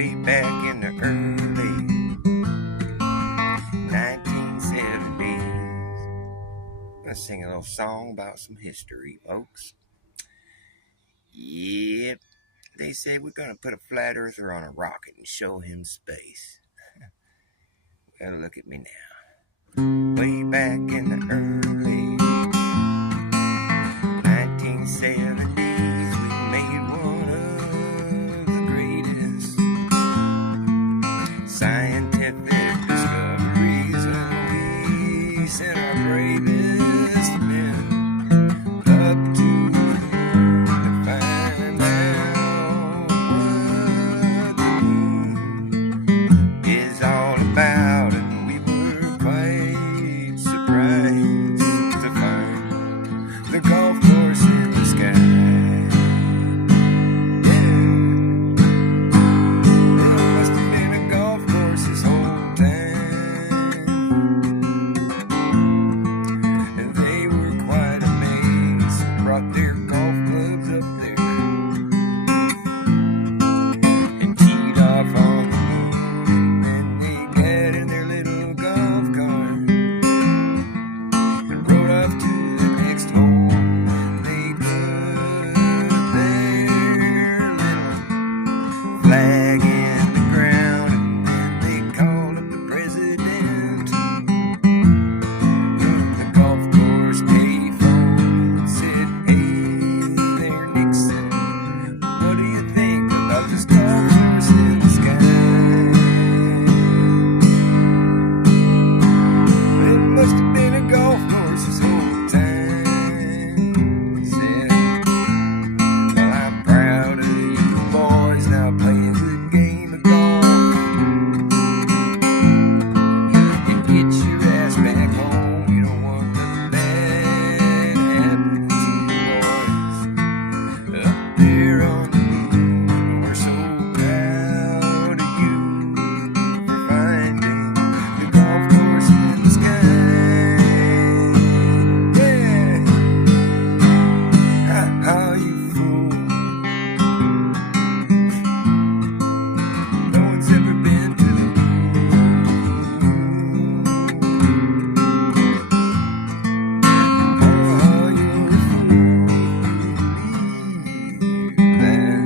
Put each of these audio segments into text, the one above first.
way back in the early 1970s. I'm gonna sing a little song about some history, folks. Yep, they say we're gonna put a flat earther on a rocket and show him space. Well, look at me now. Way back in the early 1970s, we made one of the greatest scientific discoveries, and we sent our bravest men up to the moon to find out what the moon is all about, and we were quite surprised to find the golf course in the sky. Yeah, there must have been a golf course this whole time, and they were quite amazed, brought their golf clubs up there and teed off on the moon, and then they got in their little golf cart and rode off to the next hole, and they put their little flag in the ground, and then they called up the president from the golf course payphone and said, "Hey there, Nixon, what do you think about this golf course in the sky?" It must have been a golf course this whole time. He said, "Well, I'm proud of you boys. Now play a good game of golf and get your ass back home. You don't want nothing bad happening to you boys up there on the moon. We're so proud of you for finding the golf course in the sky." Yeah, ha, you fool. No one's ever been to the moon. Oh, you're a fool. Believe that.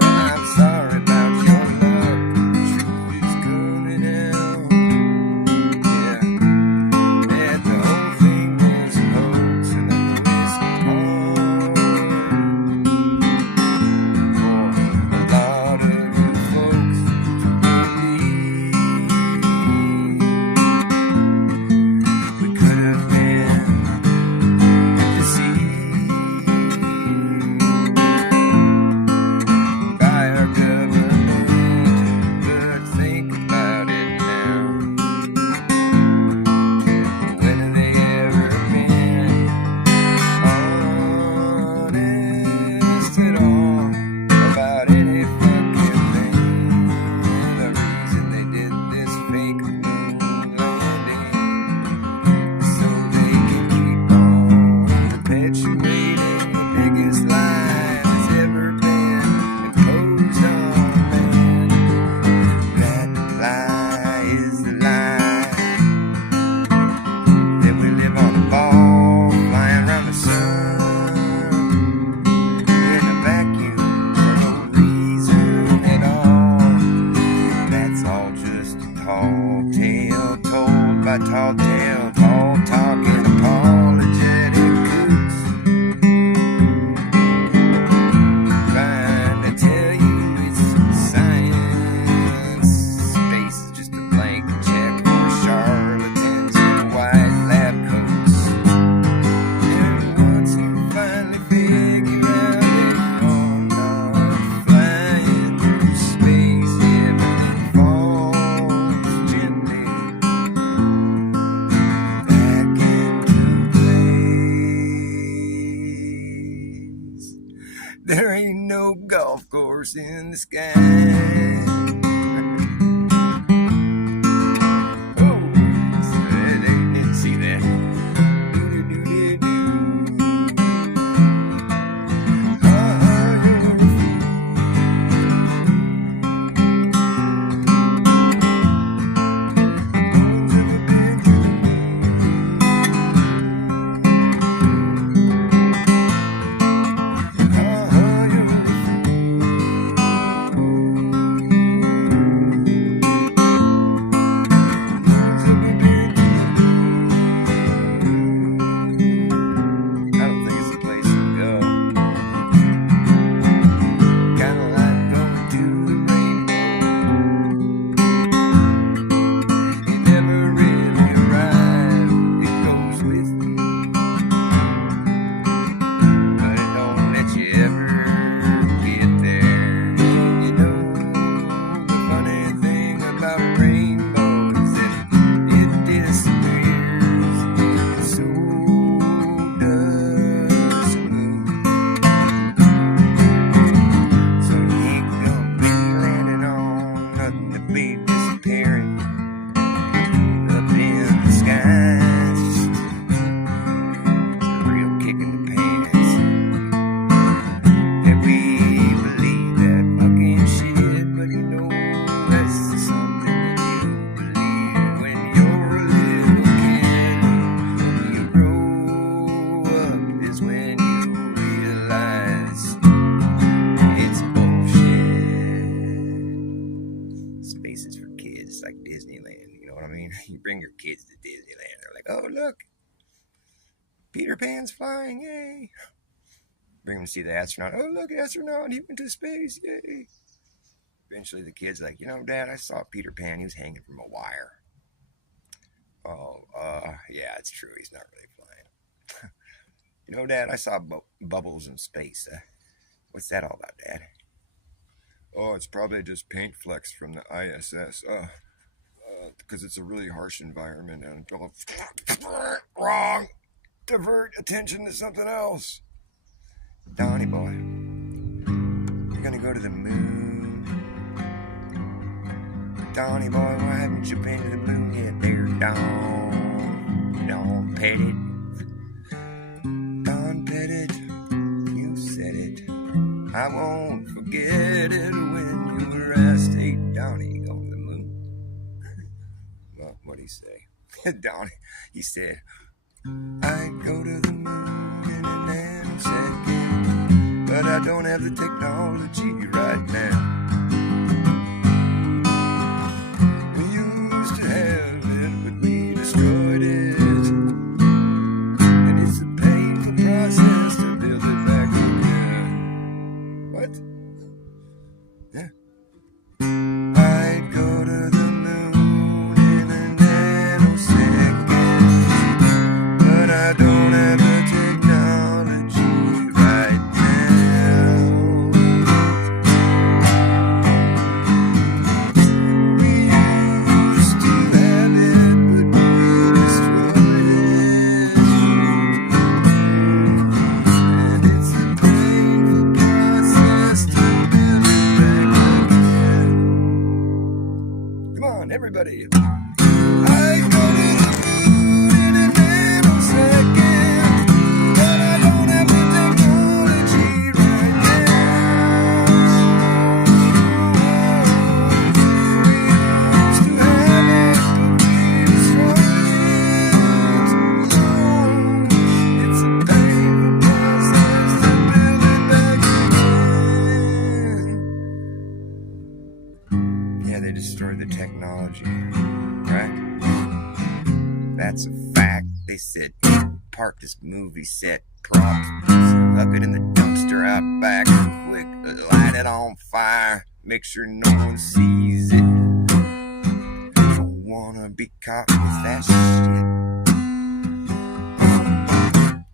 Well, I'm sorry about your luck. The truth is coming out. Yeah, that the whole thing was a hoax, and I know it's hard for a lot of you folks to believe. We could have been deceived by our government, but think about it now. When have they ever been honest at all about any fucking thing? The reason they did this fake moon landing is so they can keep on perpetuating the biggest lie that's ever been imposed on man. That lie is the lie that we live on a ball flying around the sun in a vacuum for no reason at all. That's all just a tall tale told by tall tale, tall talking apologetic coots trying to tell you it's science. Space is just a blank check for charlatans in white lab coats. And once you finally figure out that you're not flying through space, everything falls gently back into place. There ain't no golf course in the sky. Oh, didn't see that. Oh, you're a fool. look, Peter Pan's flying, yay. Bring him to see the astronaut. Oh, look, astronaut, he went to space, yay. Eventually the kid's like, Dad, I saw Peter Pan. He was hanging from a wire. Oh, yeah, it's true. He's not really flying. Dad, I saw bubbles in space. What's that all about, Dad? Oh, it's probably just paint flecks from the ISS. Because it's a really harsh environment. And wrong. Divert attention to something else. Donnie boy, you're gonna go to the moon. Donnie boy, why haven't you been to the moon yet? There, Don Pettit. Don Pettit, you said it. I won't forget it when you were asked, hey, Donnie, go to the moon. Well, what'd he say? Donnie, he said, I'd go to the moon in a nanosecond, but I don't have the technology right now. We used to have it, but we destroyed it. And it's a painful process to build it back again. What? Yeah. I'd go to the moon in a nanosecond, but I don't have the technology right now. We used to have it, but we destroyed it. And it's a painful process to build it back again. Come on, everybody. I go to the moon in a nanosecond, but I don't have the technology right now. We used to have it, but we destroyed it. It's a painful process to build it back again. Yeah, they destroyed the technology, right? That's a fact. They said, park this movie set, props, huck it in the dumpster out back, quick, light it on fire, make sure no one sees it. Don't wanna be caught with that shit.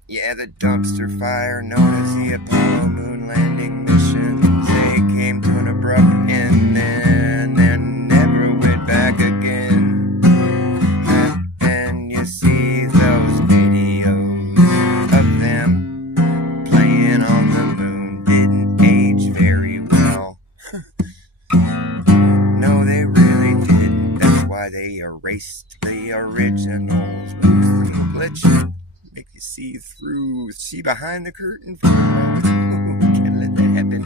Yeah, the dumpster fire, known as the Apollo moon landing missions, they came to an abrupt end and then never went back again. And you see those videos of them playing on the moon didn't age very well. No, they really didn't. That's why they erased the originals. Glitch, make you see through, see behind the curtain for a moment. Can't let that happen.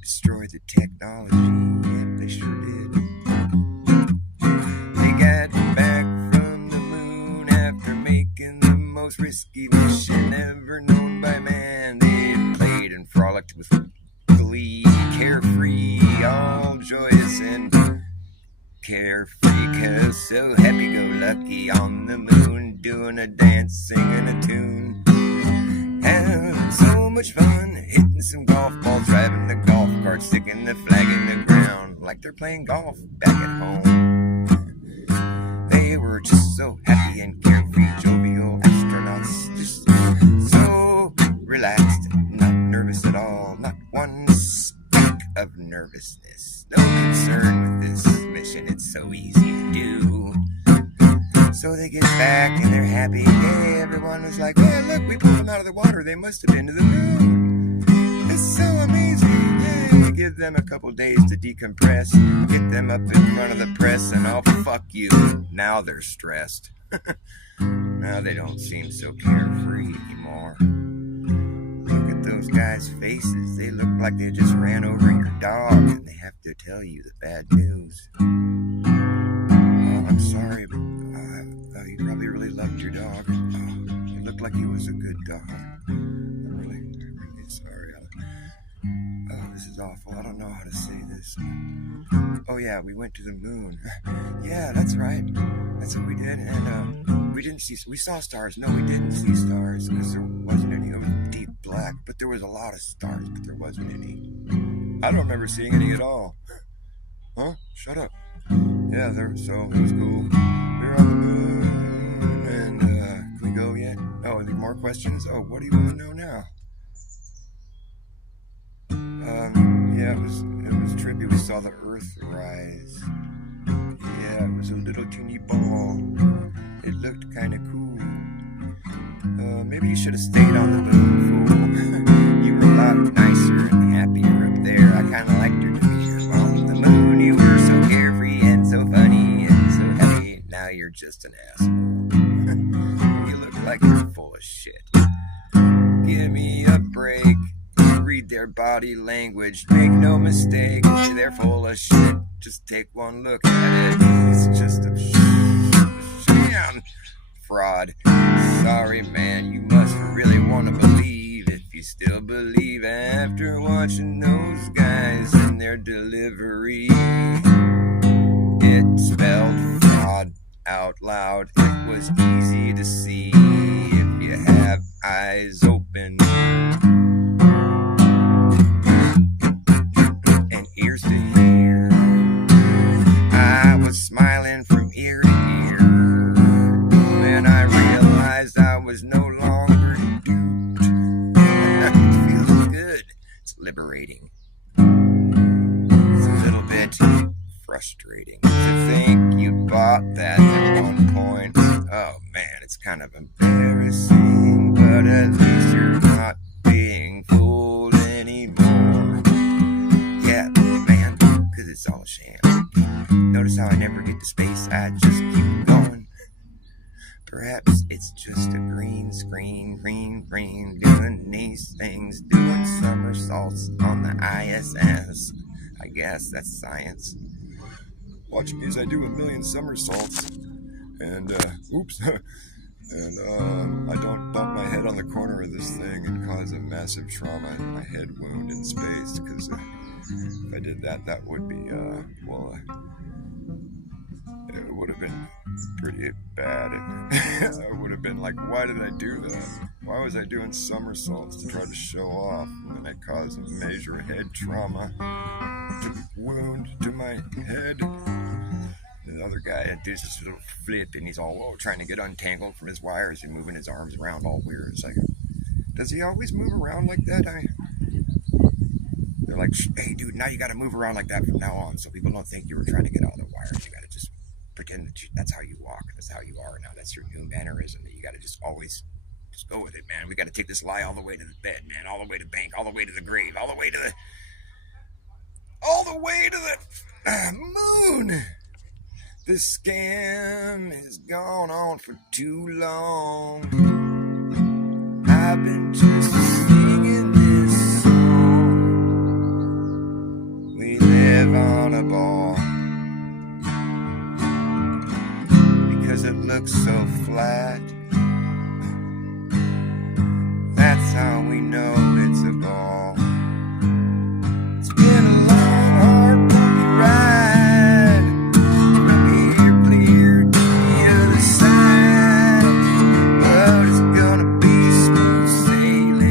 Destroy the technology. Yep, they sure did. They got back from the moon after making the most risky mission ever known by man. They played and frolicked with glee, carefree, all joyous and carefree, 'cause so happy-go-lucky on the moon, doing a dance, singing a tune. Having so much fun, hitting some golf balls, driving the golf cart, sticking the flag in the ground, like they're playing golf back at home. They were just so happy and carefree, jovial astronauts, just so relaxed, not nervous at all, not one speck of nervousness. No concern with this mission, it's so easy to do. So they get back and they're happy. Hey, everyone was like, well, look, we pulled them out of the water. They must have been to the moon. It's so amazing. Hey, give them a couple days to decompress. Get them up in front of the press and oh, fuck you. Now they're stressed. Now they don't seem so carefree anymore. Look at those guys' faces. They look like they just ran over your dog and they have to tell you the bad news. Oh, I'm sorry, but you probably really loved your dog. Oh, it looked like he was a good dog. I'm really sorry. Oh, this is awful. I don't know how to say this. Oh yeah, we went to the moon. Yeah, that's right. That's what we did. And we saw stars. No, we didn't see stars because there wasn't any. It was deep black, but there was a lot of stars, but there wasn't any. I don't remember seeing any at all. Huh? Shut up. Yeah, so it was cool. We were on the moon, and can we go yet? Oh, are there more questions? Oh, what do you want to know now? Yeah, it was trippy. We saw the Earth rise. Yeah, it was a little teeny ball. It looked kind of cool. Maybe you should have stayed on the moon, fool. You were a lot nicer and happier up there. I kind of liked your demeanor. On the moon, you were so carefree and so funny and so happy. Now you're just an asshole. You look like you're full of shit. Give me a break. Read their body language. Make no mistake, they're full of shit. Just take one look at it. It's just a sham fraud. Sorry, man, you must really want to believe, if you still believe after watching those guys and their delivery. It spelled fraud out loud. It was easy to see if you have eyes open and ears to hear. I was smiling from ear to ear when I realized I was no longer duped. It feels good. It's liberating. It's a little bit frustrating to think you bought that at one point. Oh man, it's kind of embarrassing, but at least you're not being fooled anymore. Yeah, man, because it's all a sham. Notice how I never get to space, I just keep going. Perhaps it's just a green screen, doing these things, doing somersaults on the ISS. I guess that's science. Watch me as I do a million somersaults. And, oops. And I don't bump my head on the corner of this thing and cause a massive trauma, my head wound in space, because if I did that, that would be, it would have been pretty bad. I would have been like, why did I do that? Why was I doing somersaults to try to show off? And then I caused a major head trauma, wound to my head. The other guy does this little flip, and he's all trying to get untangled from his wires and moving his arms around all weird. It's like, does he always move around like that? They're like, hey, dude, now you got to move around like that from now on, so people don't think you were trying to get out of the wires. You got to just pretend that that's how you walk. That's how you are now. That's your new mannerism. That you got to just always just go with it, man. We got to take this lie all the way to the bed, man. All the way to the bank. All the way to the grave. All the way to the moon. This scam has gone on for too long. I've been just singing this song. We live on a ball because it looks so flat. That's how we know it's a ball. It's been a long, hard, bumpy ride. Sailing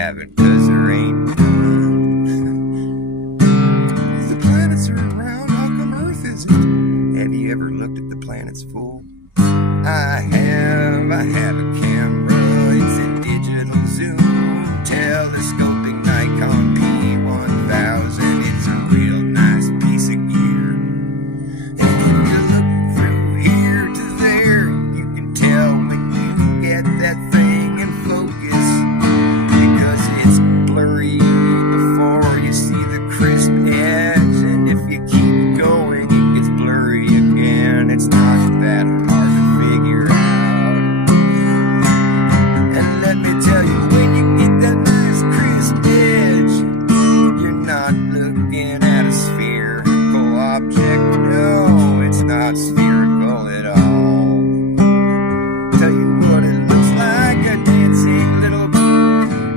haven't, 'cause there ain't none. The planets are around, how come Earth isn't? Have you ever looked at the planets, fool? I have a camera, it's a digital zoom, telescoping Nikon P1000, it's a real nice piece of gear. And if you look through here to there, you can tell when you get that thing in focus, because it's blurry before you see the crisp edge, and if you keep going, it gets blurry again. It's not that hard to figure out. And let me tell you, when you get that nice crisp edge, you're not looking at a spherical object. No, it's not spherical at all. Tell you what, it looks like a dancing little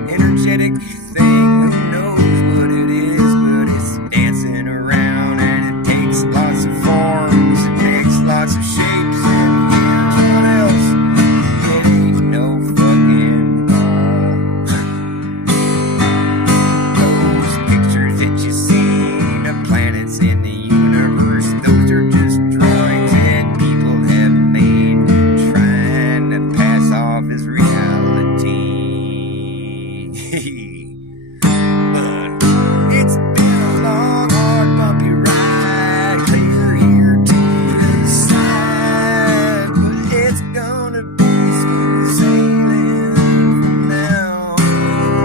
energetic thing. Who knows what it is, but it's dancing around, and it takes lots of forms, it makes lots of shapes, and here's what else: it ain't no fucking ball. Those pictures that you seen of planets in the universe, those are just drawings that people have made, trying to pass off as reality. But it's been a long, hard, bumpy ride, clear here to the side, but it's gonna be smooth sailing from now on.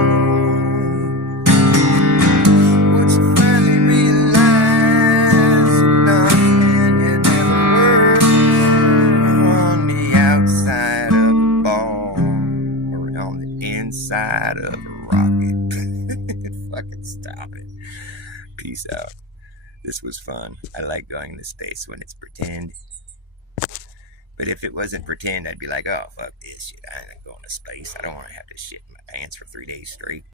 Once you finally realize you're not and you never were on the outside of a ball, or on the inside of a rocket. Fucking stop it. Peace out. This was fun. I like going into space when it's pretend. But if it wasn't pretend, I'd be like, oh, fuck this shit. I ain't going to space. I don't want to have to shit in my pants for 3 days straight.